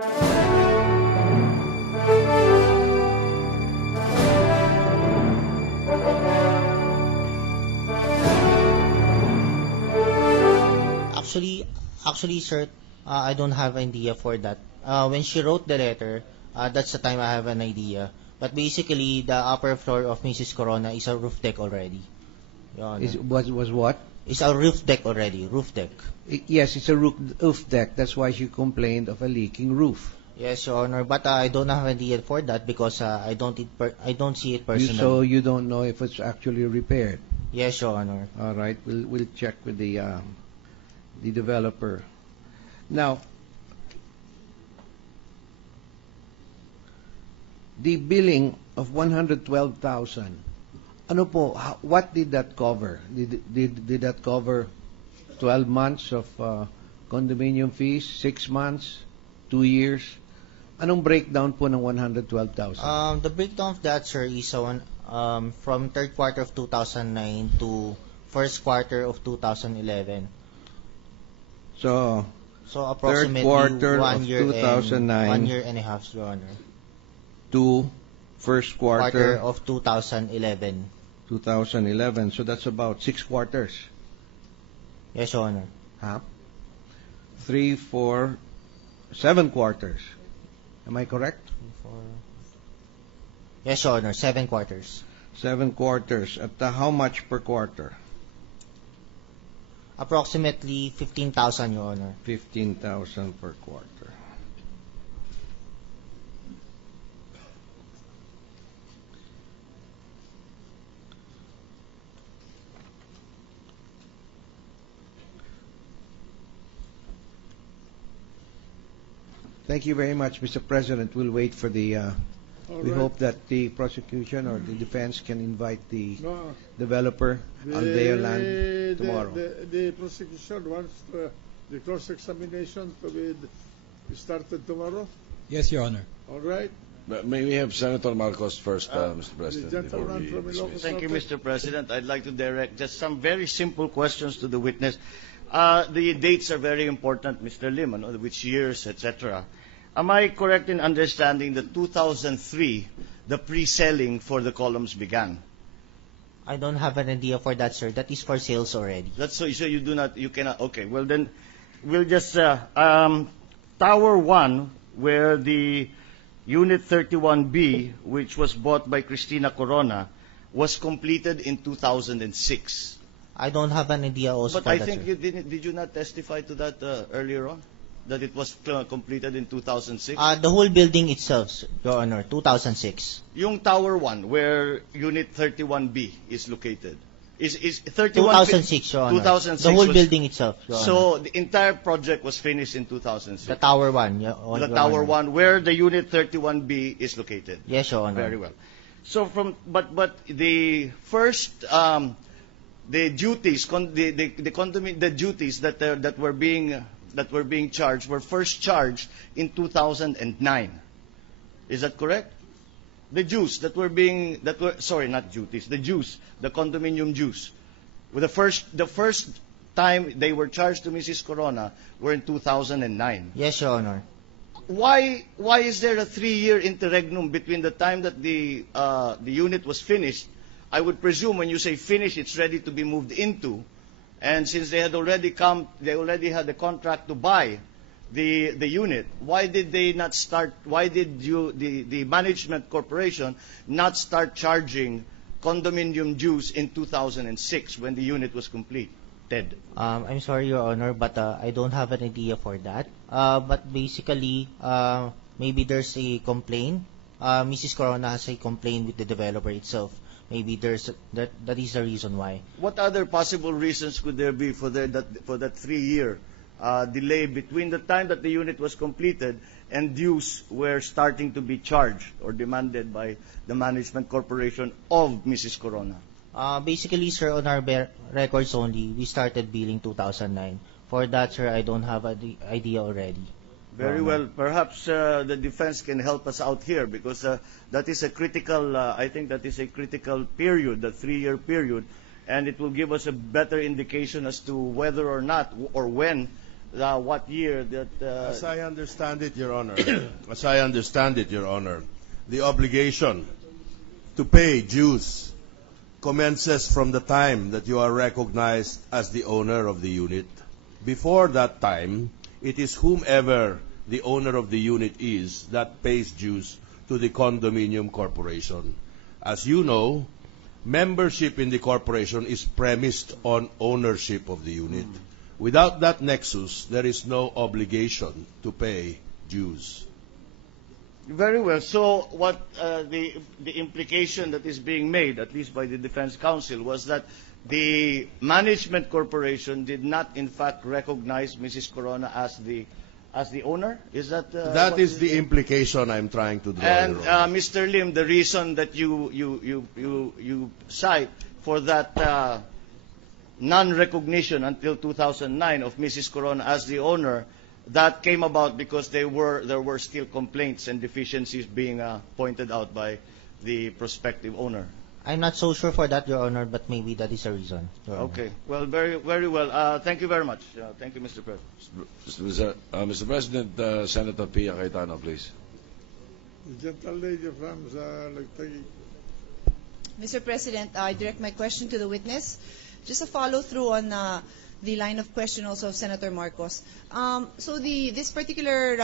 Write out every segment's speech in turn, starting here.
Actually, actually, sir, I don't have an idea for that. When she wrote the letter, that's the time I have an idea. But basically, the upper floor of Mrs. Corona is a roof deck already. Your Honor. Was what? It's a roof deck already, roof deck. Yes, it's a roof deck. That's why she complained of a leaking roof. Yes, Your Honor, but I don't have an idea for that because I don't see it personally. So you don't know if it's actually repaired. Yes, Your Honor. All right, we'll check with the developer. Now, the billing of 112,000. Ano po? What did that cover? Did that cover 12 months of condominium fees, 6 months, 2 years? Anong breakdown po ng 112,000? The breakdown of that, sir, is from third quarter of 2009 to first quarter of 2011. So approximately third quarter one of year 2009 1 year and a half, Your Honor. to first quarter of 2011. 2011. So that's about 6 quarters. Yes, Your Honor. Huh? 3, 4, 7 quarters. Am I correct? Yes, Your Honor. 7 quarters. 7 quarters. At how much per quarter? Approximately 15,000, Your Honor. 15,000 per quarter. Thank you very much, Mr. President. We'll wait for the. We hope that the prosecution or the defense can invite the developer on their land tomorrow. The prosecution wants the cross-examination to be started tomorrow. Yes, Your Honor. All right. May we have Senator Marcos first, Mr. President? The gentleman from Ilocos Thank you, Norte. Mr. President. I'd like to direct just some very simple questions to the witness. The dates are very important, Mr. Lim, which years, etc. Am I correct in understanding that 2003, the pre-selling for the columns began? I don't have an idea for that, sir. That is for sales already. That's so you do not, you cannot, okay. Well then, we'll just, Tower 1, where the Unit 31B, which was bought by Cristina Corona, was completed in 2006. I don't have an idea also But for I that, think sir. you did you not testify to that earlier on? That it was completed in 2006? The whole building itself, Your Honor, 2006. Yung Tower 1, where Unit 31B is located, is 31... 2006, Your Honor. 2006 the whole was, building itself, Your Honor. So, the entire project was finished in 2006? The Tower 1, Your The Your Tower Honor. 1, where the Unit 31B is located? Yes, Your Honor. Very well. So, but the first... the duties, the duties that were being charged were first charged in 2009. Is that correct? The dues sorry, not duties, the dues, the condominium dues. The first time they were charged to Mrs. Corona were in 2009. Yes, Your Honor. Why is there a 3-year interregnum between the time that the unit was finished? I would presume when you say finished, it's ready to be moved into. And since they had already had the contract to buy the unit, why did they not start, why did the management corporation not start charging condominium dues in 2006 when the unit was complete? Ted. I'm sorry, Your Honor, but I don't have an idea for that. But basically, maybe there's a complaint. Mrs. Corona has a complaint with the developer itself. Maybe that is the reason why. What other possible reasons could there be for that 3-year delay between the time that the unit was completed and dues were starting to be charged or demanded by the management corporation of Mrs. Corona? Basically, sir, on our records only, we started billing 2009. For that, sir, I don't have an idea already. Very well. Perhaps the defense can help us out here because that is a critical, I think that is a critical period, the 3-year period, and it will give us a better indication as to whether or not or when what year that... As I understand it, Your Honor, as I understand it, Your Honor, the obligation to pay dues commences from the time that you are recognized as the owner of the unit. Before that time, it is whomever the owner of the unit is that pays dues to the condominium corporation. As you know, membership in the corporation is premised on ownership of the unit. Without that nexus, there is no obligation to pay dues. Very well. So what the implication that is being made, at least by the Defense Counsel, was that the management corporation did not, in fact, recognize Mrs. Corona as the owner. Is that that is the implication I'm trying to draw? And Mr. Lim, the reason that you cite for that non-recognition until 2009 of Mrs. Corona as the owner, that came about because there were still complaints and deficiencies being pointed out by the prospective owner. I'm not so sure for that, Your Honor, but maybe that is a reason. Your Honor. Okay. Well, very, very well. Thank you very much. Thank you, Mr. President. Mr. President, Senator Pia Cayetano, please. The gentlelady from Lagtagi. Mr. President, I direct my question to the witness. Just a follow-through on the line of question also of Senator Marcos. So this particular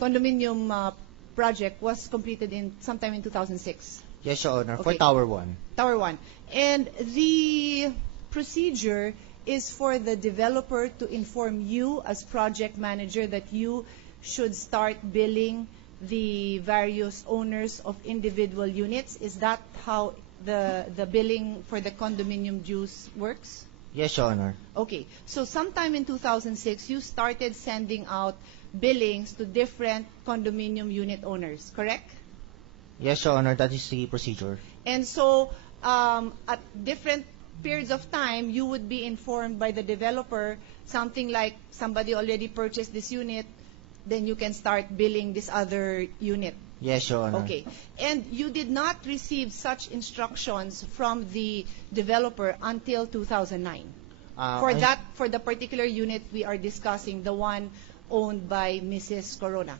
condominium project was completed sometime in 2006. Yes, Your Honor, for Okay. Tower 1. Tower 1. And the procedure is for the developer to inform you as project manager that you should start billing the various owners of individual units. Is that how the billing for the condominium dues works? Yes, Your Honor. Okay. So sometime in 2006, you started sending out billings to different condominium unit owners, correct? Yes, Your Honor, that is the procedure. And so at different periods of time, you would be informed by the developer, something like somebody already purchased this unit, then you can start billing this other unit. Yes, Your Honor. Okay. And you did not receive such instructions from the developer until 2009. For the particular unit we are discussing, the one owned by Mrs. Corona.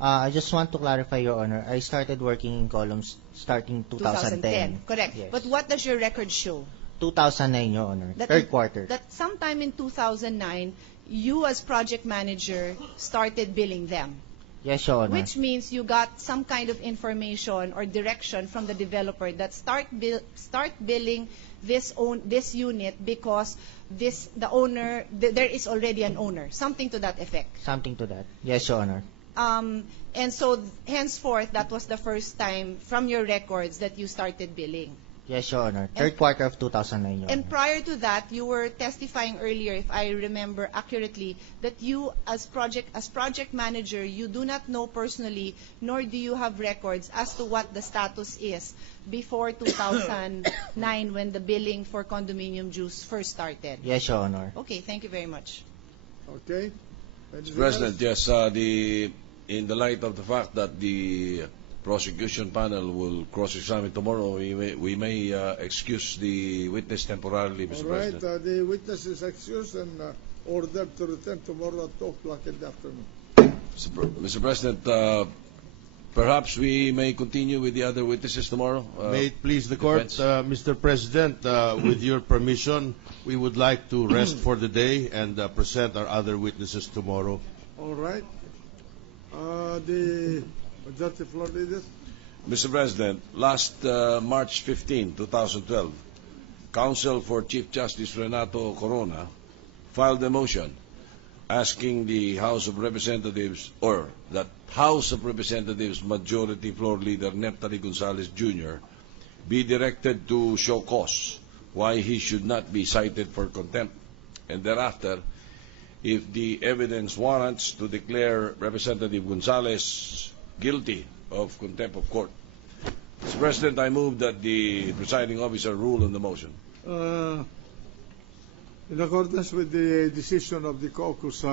I just want to clarify, Your Honor. I started working in columns starting 2010. Correct. Yes. But what does your record show? 2009, Your Honor. Third quarter. That sometime in 2009, you as project manager started billing them. Yes, Your Honor. Which means you got some kind of information or direction from the developer that start billing this unit because the owner there is already an owner. Something to that effect. Something to that. Yes, Your Honor. And so henceforth, that was the first time from your records that you started billing. Yes, Your Honor. Third quarter of 2009, Your And Honor. prior to that, you were testifying earlier, if I remember accurately, that you as project manager, you do not know personally, nor do you have records as to what the status is before 2009 when the billing for condominium dues first started. Yes, Your Honor. Okay, thank you very much. Okay. Mr. President, yes, in the light of the fact that the prosecution panel will cross-examine tomorrow, we may excuse the witness temporarily, Mr. All right. President. The witness is excused and ordered to return tomorrow at 2 o'clock in the afternoon. Mr. President, perhaps we may continue with the other witnesses tomorrow. May it please the court, defense. Mr. President, with your permission, we would like to rest for the day and present our other witnesses tomorrow. All right. The majority floor leader. Mr. President, last March 15, 2012, Counsel for Chief Justice Renato Corona filed a motion asking the House of Representatives, or that House of Representatives Majority Floor Leader Neptali Gonzales Jr. be directed to show cause why he should not be cited for contempt, and thereafter, if the evidence warrants, to declare Representative Gonzales guilty of contempt of court. Mr. President, I move that the presiding officer rule on the motion. In accordance with the decision of the caucus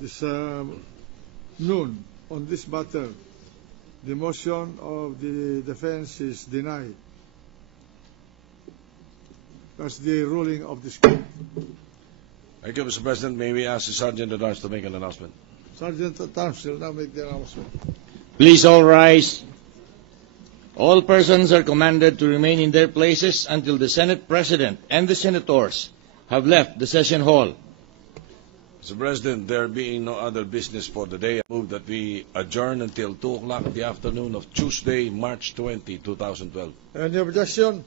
this noon on this matter, the motion of the defense is denied. That's the ruling of this court. Thank you, Mr. President. May we ask the Sergeant at Arms to make an announcement? Sergeant at Arms will now make the announcement. Please all rise. All persons are commanded to remain in their places until the Senate President and the Senators have left the session hall. Mr. President, there being no other business for the day, I move that we adjourn until 2 o'clock in the afternoon of Tuesday, March 20, 2012. Any objection?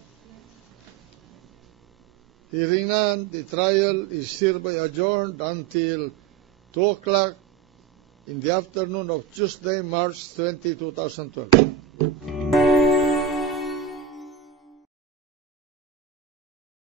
Hearing none, the trial is hereby adjourned until 2 o'clock in the afternoon of Tuesday, March 20, 2012.